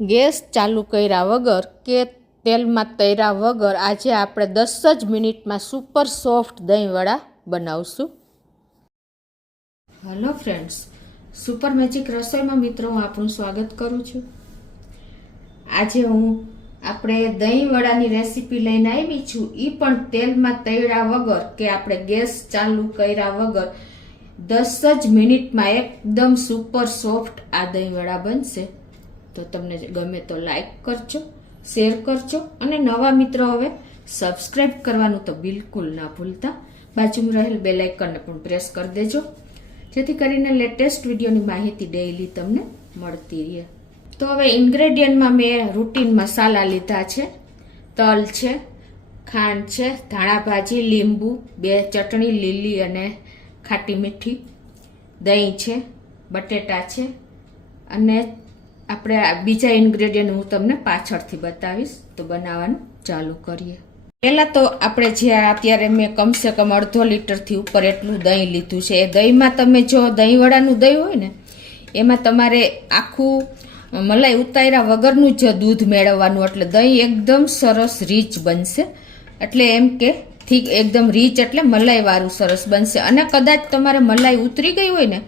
Gas ચાલુ કર્યા વગર કે તેલમાં તળ્યા વગર આજે આપણે 10 જ મિનિટમાં સુપર સોફ્ટ દહીંવડા બનાવશું. હેલો ફ્રેન્ડ્સ, સુપર મેજિક રસોઈમાં મિત્રો હું આપનું સ્વાગત કરું છું. આજે હું આપણે દહીંવડાની રેસીપી લઈને આવી છું, એ પણ તેલમાં તળ્યા વગર કે આપણે ગેસ ચાલુ કર્યા વગર 10 જ મિનિટમાં એકદમ સુપર સોફ્ટ આ દહીંવડા બનશે. તો તમને ગમે તો લાઈક કરજો, શેર કરજો અને નવા મિત્રો હવે સબસ્ક્રાઈબ કરવાનું તો બિલકુલ ના ભૂલતા. બાજુમાં રહેલ બેલ આઇકનને પણ પ્રેસ કરી દેજો, જેથી કરીને લેટેસ્ટ વિડીયોની માહિતી ડેઈલી તમને મળતી રહે. તો હવે ઇન્ગ્રેડિયન્ટમાં મેં રૂટીન મસાલા લીધા છે. તલ છે, ખાંડ છે, ધાણા ભાજી, લીંબુ, 2 ચટણી લીલી અને ખાટી મીઠી, દહીં છે, બટેટા છે અને આપણે બીજા ઇન્ગ્રેડિયન્ટ હું તમને પાછળથી બતાવીશ. તો બનાવવાનું ચાલુ કરીએ. પહેલાં તો આપણે જે અત્યારે મેં કમસે કમ 1/2 લીટરથી ઉપર એટલું દહીં લીધું છે. એ દહીંમાં તમે જો દહીંવડાનું દહીં હોય ને, એમાં તમારે આખું મલાઈ ઉતાર્યા વગરનું જ દૂધ મેળવવાનું, એટલે દહીં એકદમ સરસ રીચ બનશે. એટલે એમ કે ઠીક એકદમ રીચ એટલે મલાઈવાળું સરસ બનશે. અને કદાચ તમારે મલાઈ ઉતરી ગઈ હોય ને,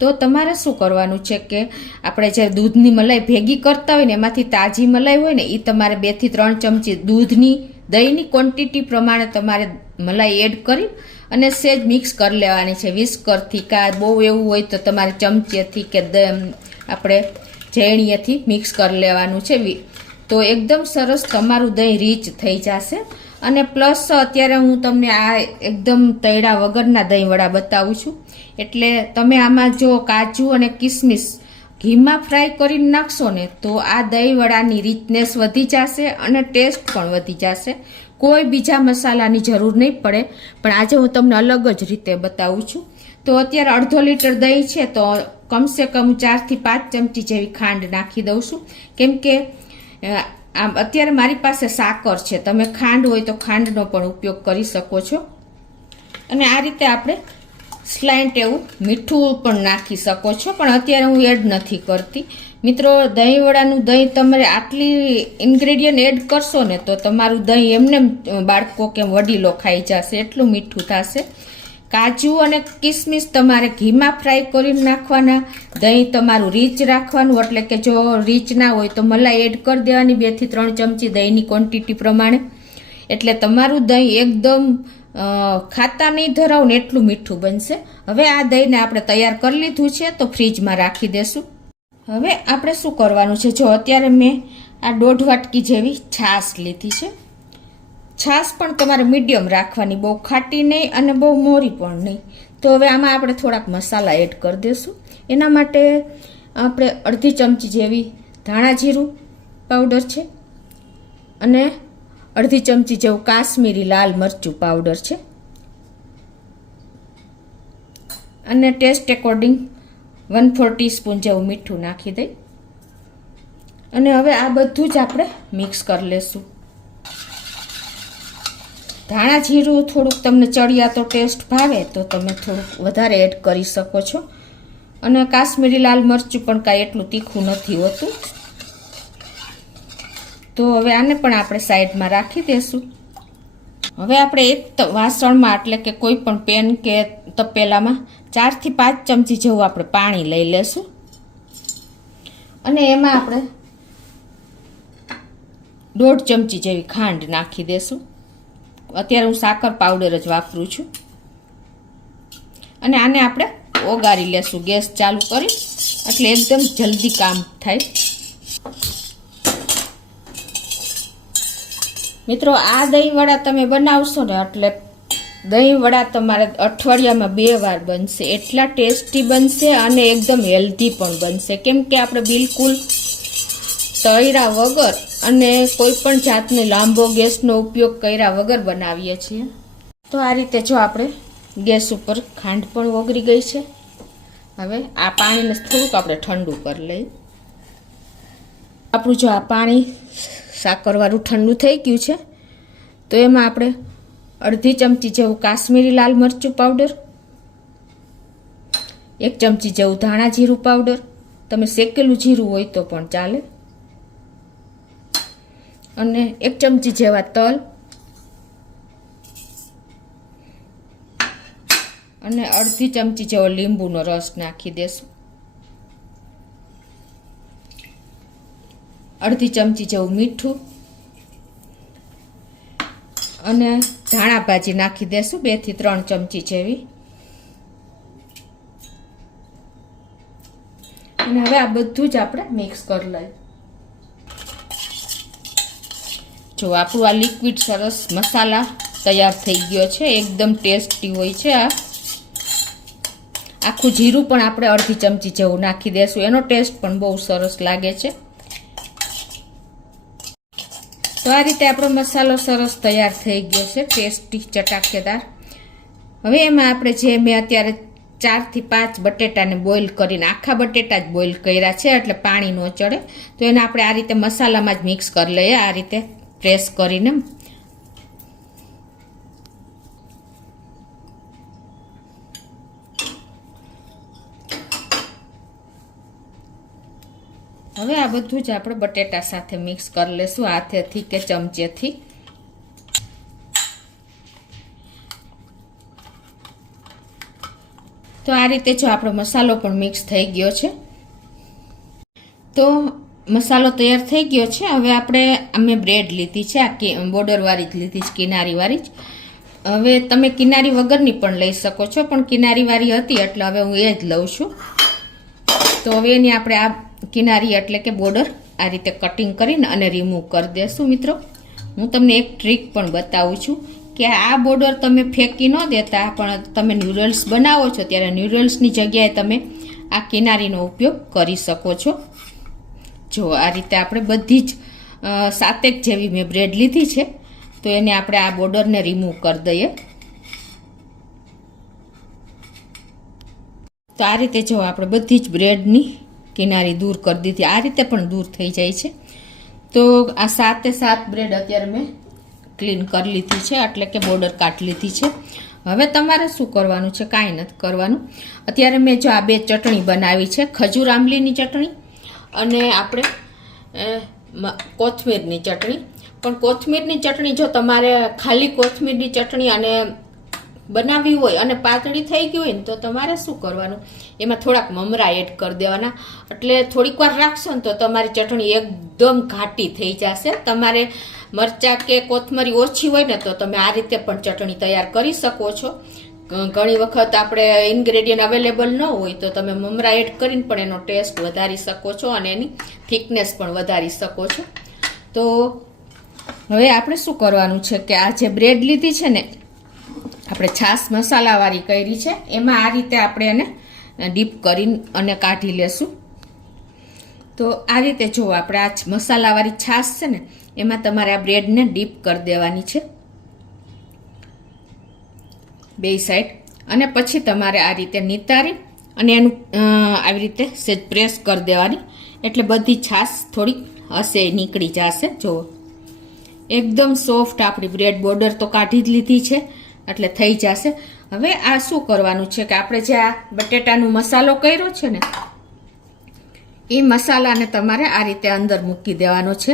તો તમારે શું કરવાનું છે કે આપણે જે દૂધની મલાઈ ભેગી કરતા હોય ને, એમાંથી તાજી મલાઈ હોય ને, એ તમારે 2 થી 3 ચમચી દૂધની દહીંની ક્વોન્ટિટી પ્રમાણે તમારે મલાઈ એડ કરી અને સેજ મિક્સ કરી લેવાની છે વિસ્કરથી. કાં બહુ એવું હોય તો તમારે ચમચીથી કે આપણે ઝેણીએથી મિક્સ કરી લેવાનું છે. તો એકદમ સરસ તમારું દહીં રીચ થઈ જશે. અને પ્લસ અત્યારે હું તમને આ એકદમ તળ્યા વગરના દહીંવડા બતાવું છું. એટલે તમે આમાં જો કાજુ અને કિસમિસ ઘીમાં ફ્રાય કરીને નાખશો ને, તો આ દહીંવડાની રીચનેસ વધી જશે અને ટેસ્ટ પણ વધી જશે. કોઈ બીજા મસાલાની જરૂર નહીં પડે, પણ આજે હું તમને અલગ જ રીતે બતાવું છું. તો અત્યારે 1/2 લીટર દહીં છે, તો કમસે કમ 4 થી 5 ચમચી જેવી ખાંડ નાખી દઉં છું. કેમ કે આમ અત્યારે મારી પાસે સાકર છે, તમે ખાંડ હોય તો ખાંડનો પણ ઉપયોગ કરી શકો છો. અને આ રીતે આપણે સ્લાઇન્ટ એવું મીઠું પણ નાખી શકો છો, પણ અત્યારે હું એડ નથી કરતી. મિત્રો, દહીંવડાનું દહીં તમારે આટલી ઇન્ગ્રેડિયન્ટ એડ કરશો ને, તો તમારું દહીં એમને બાળકો કે વડીલો ખાઈ જશે, એટલું મીઠું થશે. કાજુ અને કિસમિસ તમારે ઘીમાં ફ્રાય કરીને નાખવાના. દહીં તમારું રીચ રાખવાનું, એટલે કે જો રીચ ના હોય તો મલાઈ એડ કરી દેવાની 2 થી 3 ચમચી દહીંની ક્વોન્ટિટી પ્રમાણે. એટલે તમારું દહીં એકદમ ખાતા નહીં ધરાવ ને એટલું મીઠું બનશે. હવે આ દહીંને આપણે તૈયાર કરી લીધું છે, તો ફ્રીજમાં રાખી દેશું. હવે આપણે શું કરવાનું છે, જો અત્યારે મેં આ 1.5 વાટકી જેવી છાશ લીધી છે. છાશ પણ તમારે મીડિયમ રાખવાની, બહુ ખાટી નહીં અને બહુ મોરી પણ નહીં. તો હવે આમાં આપણે થોડાક મસાલા એડ કરી દઈશું. એના માટે આપણે 1/2 ચમચી જેવી ધાણા જીરું પાવડર છે અને 1/2 ચમચી જેવું કાશ્મીરી લાલ મરચું પાવડર છે અને ટેસ્ટ એકોર્ડિંગ 1/4 ટીસ્પૂન જેવું મીઠું નાખી દઈ. અને હવે આ બધું જ આપણે મિક્સ કરી લેશું. ધાણા જીરું થોડુંક તમને ચડિયા તો ટેસ્ટ ભાવે તો તમે થોડુંક વધારે એડ કરી શકો છો. અને કાશ્મીરી લાલ મરચું પણ કાંઈ એટલું તીખું નથી હોતું. તો હવે આને પણ આપણે સાઈડમાં રાખી દઈશું. હવે આપણે એક વાસણમાં, એટલે કે કોઈ પણ પેન કે તપેલામાં 4 થી 5 ચમચી જેવું આપણે પાણી લઈ લેશું. અને એમાં આપણે 1/2 ચમચી જેવી ખાંડ નાખી દેશું. અત્યારે હું સાકર પાવડર જ વાપરું છું. અને આને આપણે ઓગાળી લેશું ગેસ ચાલુ કરી, એટલે એકદમ જલ્દી કામ થાય. મિત્રો, આ દહીંવડા તમે બનાવશો ને, એટલે દહીંવડા તમારે અઠવાડિયામાં 2 વાર બનશે. એટલા ટેસ્ટી બનશે અને એકદમ હેલ્ધી પણ બનશે. કેમ કે આપણે બિલકુલ તળ્યા વગર અને કોઈ પણ જાતનો લાંબો ગેસનો ઉપયોગ કર્યા વગર બનાવીએ છીએ. તો આ રીતે જો આપણે ગેસ ઉપર ખાંડ પણ ઓગળી ગઈ છે. હવે આ પાણીને થોડુંક આપણે ઠંડુ કરી લઈએ. આપણું જો આ પાણી સાકરવાળું ઠંડુ થઈ ગયું છે, તો એમાં આપણે 1/2 ચમચી જેવું કાશ્મીરી લાલ મરચું પાવડર, 1 ચમચી જેવું ધાણા જીરું પાવડર, તમે શેકેલું જીરું હોય તો પણ ચાલે, અને 1 ચમચી જેવા તલ અને અડધી ચમચી જેવો લીંબુનો રસ નાખી દેશું. અડધી ચમચી જેવું મીઠું અને ધાણા ભાજી નાખી દેશું 2 થી 3 ચમચી જેવી. અને હવે આ બધું જ આપણે મિક્સ કરી લઈએ. જો આપણું આ લિક્વિડ સરસ મસાલા તૈયાર થઈ ગયો છે. એકદમ ટેસ્ટી હોય છે. આ આખું જીરું પણ આપણે અડધી ચમચી જેવું નાખી દેશું. એનો ટેસ્ટ પણ બહુ સરસ લાગે છે. તો આ રીતે આપણો મસાલો સરસ તૈયાર થઈ ગયો છે, ટેસ્ટી ચટાકેદાર. હવે એમાં આપણે જે મેં અત્યારે 4 થી 5 બટેટાને બોઇલ કરીને, આખા બટેટા જ બોઇલ કર્યા છે એટલે પાણી ન ચડે, તો એને આપણે આ રીતે મસાલામાં જ મિક્સ કરી લઈએ. આ રીતે પ્રેસ કરીને હવે આ બધું જ આપણે બટેટા સાથે મિક્સ કરી લેશું હાથેથી કે ચમચેથી. તો આ રીતે જો આપણો મસાલો પણ મિક્સ થઈ ગયો છે. તો મસાલો તૈયાર થઈ ગયો છે. હવે આપણે અમે બ્રેડ લીધી છે, આ બોર્ડરવાળી જ લીધી છે, કિનારીવાળી જ. હવે તમે કિનારી વગરની પણ લઈ શકો છો, પણ કિનારીવાળી હતી એટલે હવે હું એ જ લઉં છું. તો હવે એની આપણે આ કિનારી એટલે કે બોર્ડર આ રીતે કટિંગ કરીને અને રિમૂવ કરી દેશું. મિત્રો, હું તમને એક ટ્રીક પણ બતાવું છું કે આ બોર્ડર તમે ફેંકી ન દેતા, પણ તમે ન્યુડલ્સ બનાવો છો ત્યારે ન્યુડલ્સની જગ્યાએ તમે આ કિનારીનો ઉપયોગ કરી શકો છો. જો આ રીતે આપણે બધી જ 7 જેવી મેં બ્રેડ લીધી છે, તો એને આપણે આ બોર્ડરને રિમૂવ કરી દઈએ. તો આ રીતે જો આપણે બધી જ બ્રેડની કિનારી દૂર કરી દીધી. આ રીતે પણ દૂર થઈ જાય છે. તો આ 7 બ્રેડ અત્યારે મેં ક્લીન કરી લીધી છે, એટલે કે બોર્ડર કાઢી લીધી છે. હવે તમારે શું કરવાનું છે? કાંઈ નથી કરવાનું. અત્યારે મેં જો આ 2 ચટણી બનાવી છે, ખજૂર આંબલીની ચટણી અને આપણે કોથમીરની ચટણી. પણ કોથમીરની ચટણી જો તમારે ખાલી કોથમીરની ચટણી અને બનાવવી હોય અને પાતળી થઈ ગઈ હોય ને, તો તમારે શું કરવાનું, એમાં થોડાક મમરા એડ કરી દેવાના. એટલે થોડીક વાર રાખશો ને તો તમારી ચટણી એકદમ ઘાટી થઈ જશે. તમારે મરચાં કે કોથમરી ઓછી હોય ને તો તમે આ રીતે પણ ચટણી તૈયાર કરી શકો છો. ઘણી વખત આપણે ઇન્ગ્રેડિયન્ટ અવેલેબલ ન હોય તો તમે મમરા એડ કરીને પણ એનો ટેસ્ટ વધારી શકો છો અને એની થિકનેસ પણ વધારી શકો છો. તો હવે આપણે શું કરવાનું છે કે આ જે બ્રેડ લીધી છે ને, આપણે છાશ મસાલાવાળી કરી છે, એમાં આ રીતે આપણે એને ડીપ કરીને અને કાઢી લેશું. તો આ રીતે જો આપણે આ મસાલાવાળી છાશ છે ને, એમાં તમારે આ બ્રેડને ડીપ કરી દેવાની છે 2 સાઈડ. અને પછી તમારે આ રીતે નિતારી અને એનું આવી રીતે સેજ પ્રેસ કરી દેવાની, એટલે બધી છાશ થોડીક હશે નીકળી જશે. જુઓ, એકદમ સોફ્ટ આપણી બ્રેડ બોર્ડર તો કાઢી જ લીધી છે એટલે થઈ જશે. હવે આ શું કરવાનું છે કે આપણે જે આ બટેટાનો મસાલો કર્યો છે ને, એ મસાલાને તમારે આ રીતે અંદર મૂકી દેવાનો છે,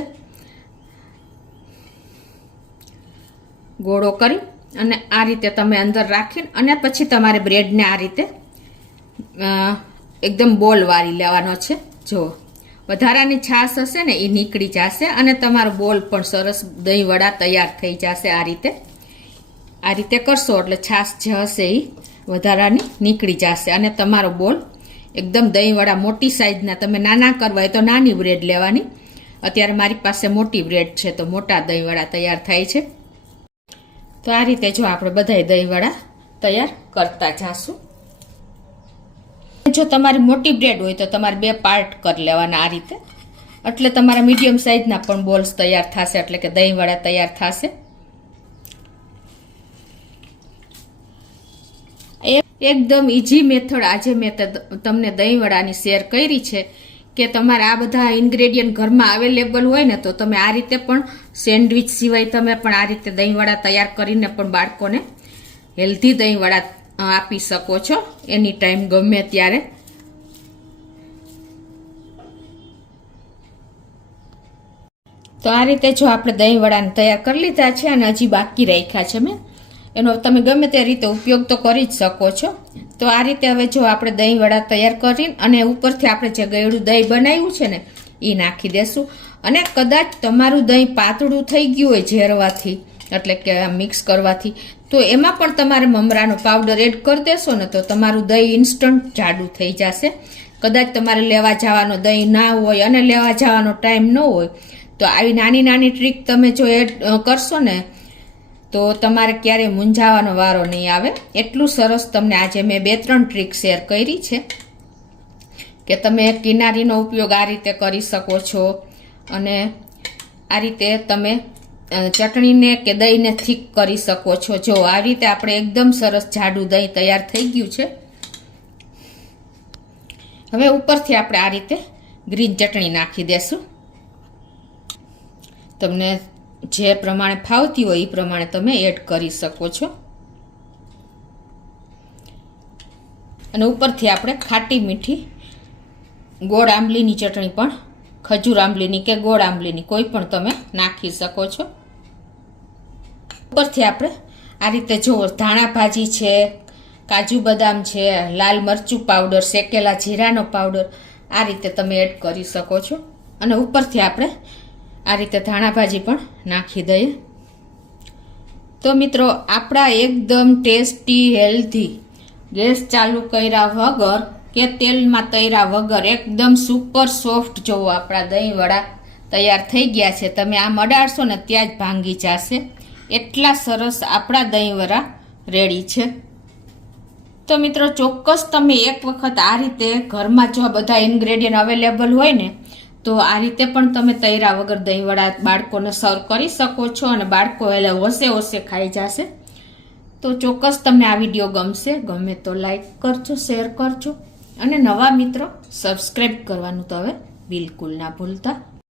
ગોળો કરી અને આ રીતે તમે અંદર રાખીને અને પછી તમારે બ્રેડને આ રીતે એકદમ બોલ વાળી લેવાનો છે. જો વધારાની છાશ હશે ને એ નીકળી જશે અને તમારો બોલ પણ સરસ દહીં વડા તૈયાર થઈ જશે. આ રીતે કરશો એટલે છાશ જે હશે એ વધારાની નીકળી જશે અને તમારો બોલ એકદમ દહીંવડા મોટી સાઈઝના. તમે નાના કરવા હોય તો નાની બ્રેડ લેવાની. અત્યારે મારી પાસે મોટી બ્રેડ છે તો મોટા દહીંવડા તૈયાર થાય છે. તો આ રીતે જો આપણે બધાય દહીંવડા તૈયાર કરતા જાશું. જો તમારી મોટી બ્રેડ હોય તો તમારે 2 પાર્ટ કરી લેવાના આ રીતે, એટલે તમારા મીડિયમ સાઈઝના પણ બોલ્સ તૈયાર થશે, એટલે કે દહીંવડા તૈયાર થશે. એકદમ ઇઝી મેથડ આજે મેં તમને દહીંવડાની શેર કરી છે કે તમારે આ બધા ઇન્ગ્રેડિયન્ટ ઘરમાં અવેલેબલ હોય ને તો તમે આ રીતે પણ સેન્ડવિચ સિવાય તમે પણ આ રીતે દહીંવડા તૈયાર કરીને પણ બાળકોને હેલ્ધી દહીંવડા આપી શકો છો એની ટાઈમ ગમે ત્યારે. તો તો આ રીતે જો આપણે દહીં વડાને તૈયાર કરી લીધા છે અને હજી બાકી રાખ્યા છે મેં, એનો તમે ગમે તે રીતે ઉપયોગ તો કરી જ શકો છો. તો આ રીતે હવે જો આપણે દહીં વડા તૈયાર કરીને અને ઉપરથી આપણે જે ગળ્યું દહીં બનાવ્યું છે ને એ નાખી દેશું. અને કદાચ તમારું દહીં પાતળું થઈ ગયું હોય ઝેરવાથી, એટલે કે મિક્સ કરવાથી, તો એમાં પણ તમારે મમરાનો પાવડર એડ કરી દેશો ને તો તમારું દહીં ઇન્સ્ટન્ટ જાડું થઈ જશે. કદાચ તમારે લેવા જવાનો દહીં ના હોય અને લેવા જવાનો ટાઈમ ન હોય તો આવી નાની નાની ટ્રીક તમે જો એડ કરશો ને તો તમારે ક્યારેય મૂંઝાવાનો વારો નહીં આવે. એટલું સરસ તમને આજે મેં 2-3 ટ્રીક શેર કરી છે કે તમે કિનારીનો ઉપયોગ આ રીતે કરી શકો છો અને આ રીતે તમે ચટણીને કે દહીંને થીક કરી શકો છો. જો આ રીતે આપણે એકદમ સરસ જાડું દહીં તૈયાર થઈ ગયું છે. હવે ઉપરથી આપણે આ રીતે ગ્રીન ચટણી નાખી દેશું. તમને જે પ્રમાણે ફાવતી હોય એ પ્રમાણે તમે એડ કરી શકો છો. અને ઉપરથી આપણે ખાટી મીઠી ગોળ આંબલીની ચટણી પણ, ખજૂર આંબલીની કે ગોળ આંબલીની કોઈ પણ તમે નાખી શકો છો. ઉપરથી આપણે આ રીતે જો ધાણા ભાજી છે, કાજુ બદામ છે, લાલ મરચું પાવડર, શેકેલા જીરાનો પાવડર આ રીતે તમે એડ કરી શકો છો. અને ઉપરથી આપણે આ રીતે ધાણા ભાજી પણ નાખી દઈએ. તો મિત્રો આપણા એકદમ ટેસ્ટી, હેલ્ધી, ગેસ ચાલુ કર્યા વગર કે તેલમાં તળ્યા વગર એકદમ સુપર સોફ્ટ જોવો આપણા દહીં વડા તૈયાર થઈ ગયા છે. તમે આમ અડાડશો ને ત્યાં જ ભાંગી જશે, એટલા સરસ આપણા દહીં વડા રેડી છે. તો મિત્રો ચોક્કસ તમે એક વખત આ રીતે ઘરમાં જો બધા ઇન્ગ્રેડિયન્ટ અવેલેબલ હોય ને તો આ રીતે પણ તમે તૈયાર વગર દહીં વડા બાળકોને સર્વ કરી શકો છો અને બાળકો એટલે હોશે ખાઈ જશે. તો ચોક્કસ તમને આ વિડીયો ગમશે. ગમે તો લાઈક કરજો, શેર કરજો અને નવા મિત્રો સબસ્ક્રાઈબ કરવાનું તો હવે બિલકુલ ના ભૂલતા.